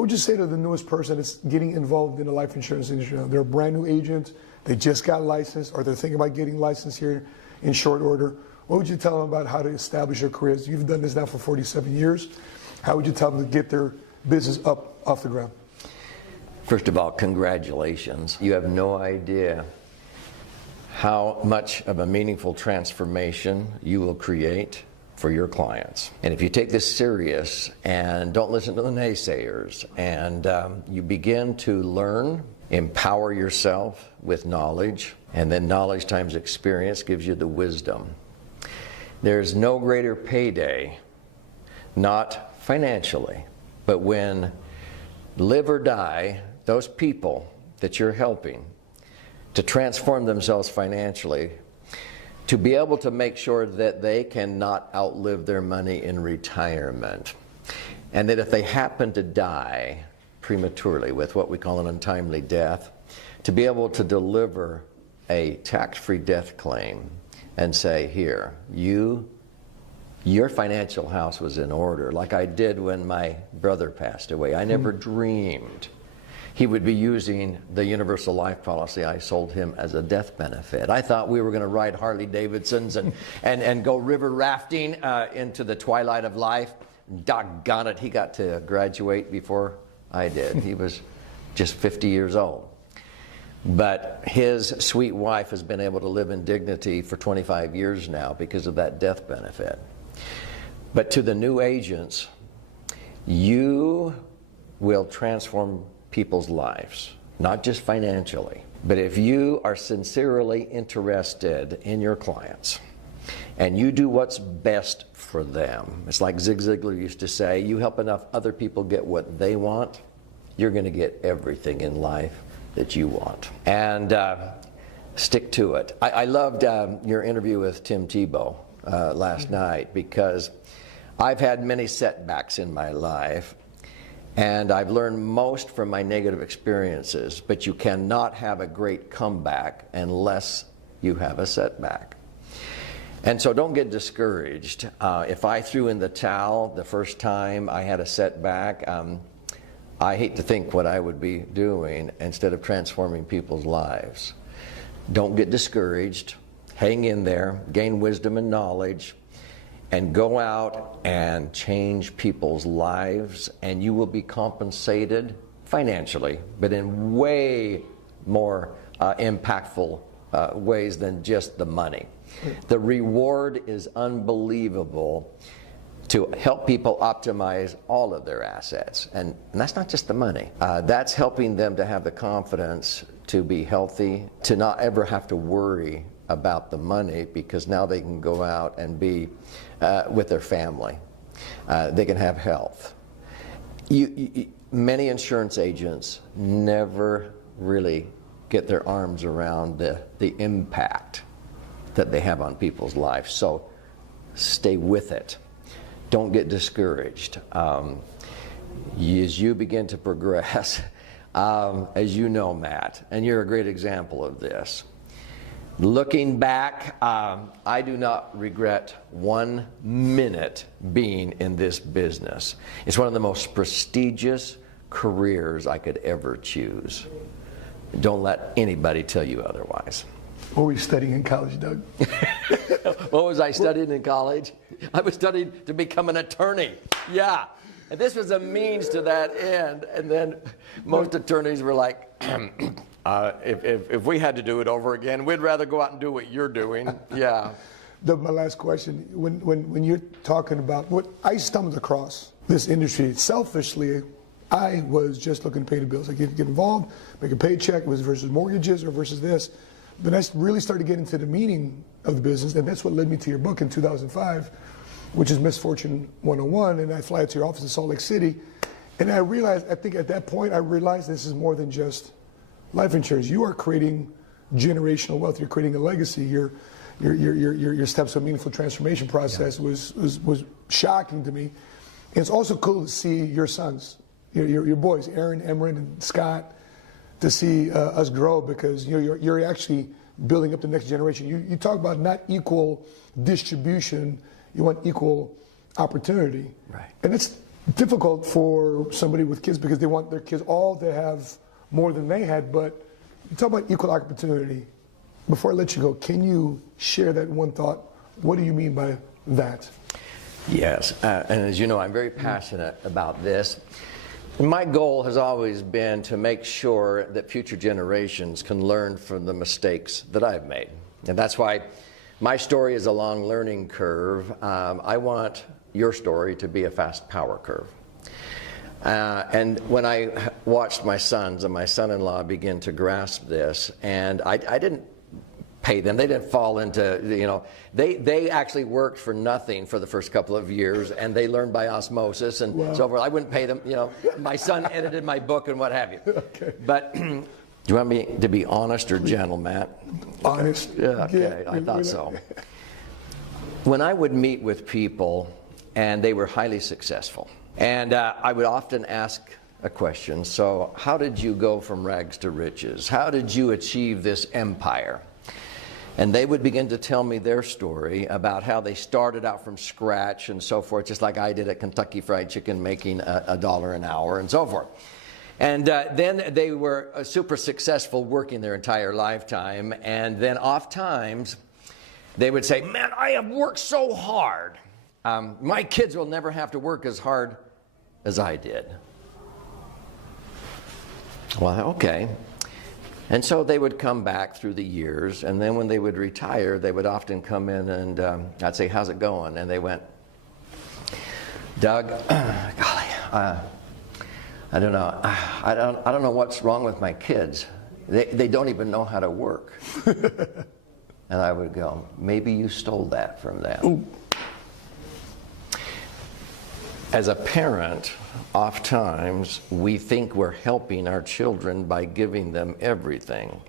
What would you say to the newest person that's getting involved in the life insurance industry? They're a brand new agent, they just got licensed, or they're thinking about getting licensed here in short order. What would you tell them about how to establish their careers? You've done this now for 47 years. How would you tell them to get their business up off the ground? First of all, congratulations. You have no idea how much of a meaningful transformation you will create for your clients. And if you take this serious and don't listen to the naysayers, and you begin to learn, empower yourself with knowledge, and then knowledge times experience gives you the wisdom. There's no greater payday, not financially, but when live or die, those people that you're helping to transform themselves financially, to be able to make sure that they cannot outlive their money in retirement, and that if they happen to die prematurely with what we call an untimely death, to be able to deliver a tax-free death claim and say, here, your financial house was in order, like I did when my brother passed away. I never dreamed he would be using the universal life policy I sold him as a death benefit. I thought we were going to ride Harley Davidsons and go river rafting into the twilight of life. Doggone it, he got to graduate before I did. He was just 50 years old. But his sweet wife has been able to live in dignity for 25 years now because of that death benefit. But to the new agents, you will transform people's lives, not just financially. But if you are sincerely interested in your clients and you do what's best for them, it's like Zig Ziglar used to say, you help enough other people get what they want, you're going to get everything in life that you want. And stick to it. I loved your interview with Tim Tebow last night, because I've had many setbacks in my life, and I've learned most from my negative experiences, but you cannot have a great comeback unless you have a setback. And so don't get discouraged. If I threw in the towel the first time I had a setback, I hate to think what I would be doing instead of transforming people's lives. Don't get discouraged. Hang in there, gain wisdom and knowledge, and go out and change people's lives, and you will be compensated financially, but in way more impactful ways than just the money. The reward is unbelievable to help people optimize all of their assets. And that's not just the money. That's helping them to have the confidence to be healthy, to not ever have to worry about the money, because now they can go out and be with their family. They can have health. Many insurance agents never really get their arms around the impact that they have on people's lives. So stay with it. Don't get discouraged. As you begin to progress, as you know, Matt, and you're a great example of this, looking back, I do not regret 1 minute being in this business. It's one of the most prestigious careers I could ever choose. Don't let anybody tell you otherwise. What were you studying in college, Doug? What was I studying in college? I was studying to become an attorney. Yeah. And this was a means to that end. And then most attorneys were like, if we had to do it over again, we'd rather go out and do what you're doing. Yeah. Doug, my last question. When you're talking about what I stumbled across this industry, selfishly, I was just looking to pay the bills. I get involved, make a paycheck, was versus mortgages or versus this. But I really started getting into the meaning of the business, and that's what led me to your book in 2005, which is Misfortune 101, and I fly to your office in Salt Lake City, and I think at that point, I realized this is more than just life insurance. You are creating generational wealth. You're creating a legacy. Your steps of meaningful transformation process was shocking to me. And it's also cool to see your sons, your boys, Aaron, Emran, and Scott, to see us grow, because you're actually building up the next generation. You talk about not equal distribution, you want equal opportunity. Right. And it's difficult for somebody with kids because they want their kids all to have more than they had. But you talk about equal opportunity. Before I let you go, can you share that one thought? What do you mean by that? Yes, and as you know, I'm very passionate about this. My goal has always been to make sure that future generations can learn from the mistakes that I've made. And that's why my story is a long learning curve. I want your story to be a fast power curve. And when I watched my sons and my son-in-law begin to grasp this, and I didn't pay them. They didn't fall into, they actually worked for nothing for the first couple of years, and they learned by osmosis and so forth. I wouldn't pay them, My son edited my book and what have you. Okay. But do you want me to be honest or gentle, Matt? Honest. Yeah, okay, I thought so. When I would meet with people and they were highly successful, and I would often ask a question, so how did you go from rags to riches? How did you achieve this empire? And they would begin to tell me their story about how they started out from scratch and so forth, just like I did at Kentucky Fried Chicken, making $1 an hour and so forth. And then they were super successful working their entire lifetime. And then oft times they would say, man, I have worked so hard. My kids will never have to work as hard as I did. Well, okay. And so they would come back through the years, and then when they would retire, they would often come in and I'd say, how's it going? And they went, Doug, golly, I don't know. I don't know what's wrong with my kids. They don't even know how to work. And I would go, maybe you stole that from them. Ooh. As a parent, oftentimes we think we're helping our children by giving them everything.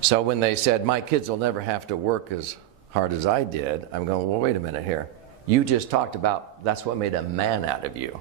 So when they said, my kids will never have to work as hard as I did, I'm going, well, wait a minute here. You just talked about that's what made a man out of you.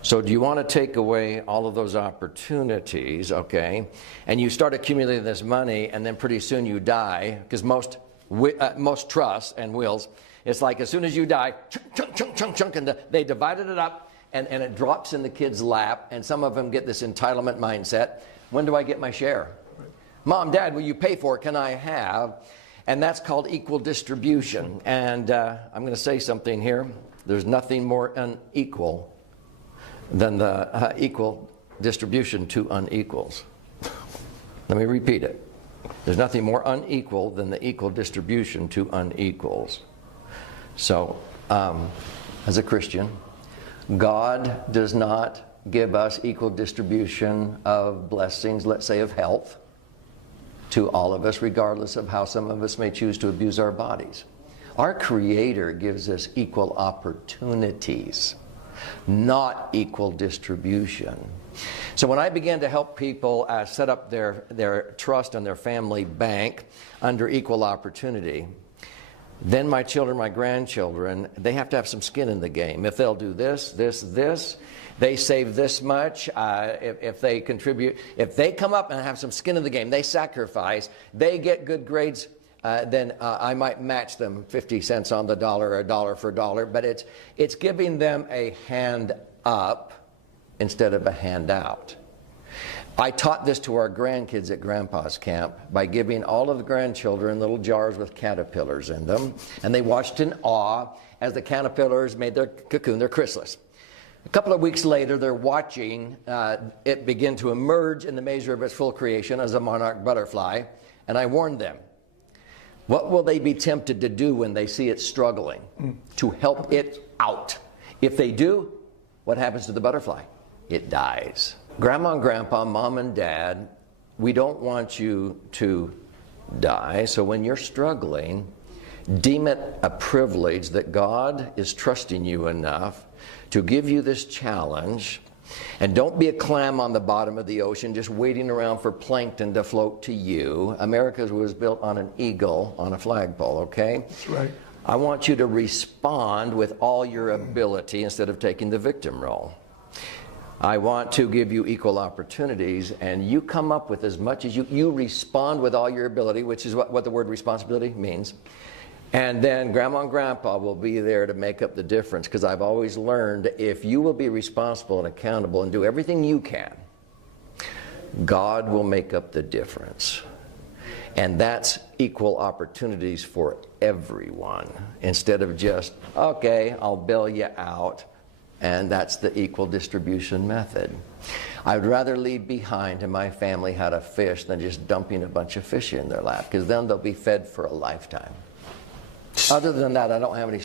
So do you want to take away all of those opportunities, okay, and you start accumulating this money, and then pretty soon you die, because most trusts and wills, it's like as soon as you die, chunk, chunk, chunk, chunk, and they divided it up, and it drops in the kid's lap, and some of them get this entitlement mindset. When do I get my share? Right. Mom, Dad, will you pay for it? Can I have? And that's called equal distribution. And I'm going to say something here. There's nothing more unequal than the equal distribution to unequals. Let me repeat it. There's nothing more unequal than the equal distribution to unequals. So, as a Christian, God does not give us equal distribution of blessings, let's say of health, to all of us, regardless of how some of us may choose to abuse our bodies. Our Creator gives us equal opportunities, not equal distribution. So when I began to help people set up their trust and their family bank under equal opportunity, then my children, my grandchildren, they have to have some skin in the game. If they'll do this, they save this much. If they contribute, if they come up and have some skin in the game, they sacrifice, they get good grades, then I might match them 50 cents on the dollar, or a dollar for a dollar. But it's giving them a hand up instead of a handout. I taught this to our grandkids at Grandpa's camp by giving all of the grandchildren little jars with caterpillars in them, and they watched in awe as the caterpillars made their cocoon, their chrysalis. A couple of weeks later, they're watching it begin to emerge in the measure of its full creation as a monarch butterfly, and I warned them. What will they be tempted to do when they see it struggling? To help it out. If they do, what happens to the butterfly? It dies. Grandma and Grandpa, Mom and Dad, we don't want you to die. So when you're struggling, deem it a privilege that God is trusting you enough to give you this challenge. And don't be a clam on the bottom of the ocean just waiting around for plankton to float to you. America was built on an eagle on a flagpole, okay? That's right. I want you to respond with all your ability instead of taking the victim role. I want to give you equal opportunities, and you come up with as much as you respond with all your ability, which is what the word responsibility means. And then Grandma and Grandpa will be there to make up the difference, because I've always learned if you will be responsible and accountable and do everything you can, God will make up the difference. And that's equal opportunities for everyone, instead of just, okay, I'll bail you out, and that's the equal distribution method. I would rather leave behind to my family how to fish than just dumping a bunch of fish in their lap, because then they'll be fed for a lifetime. Other than that, I don't have any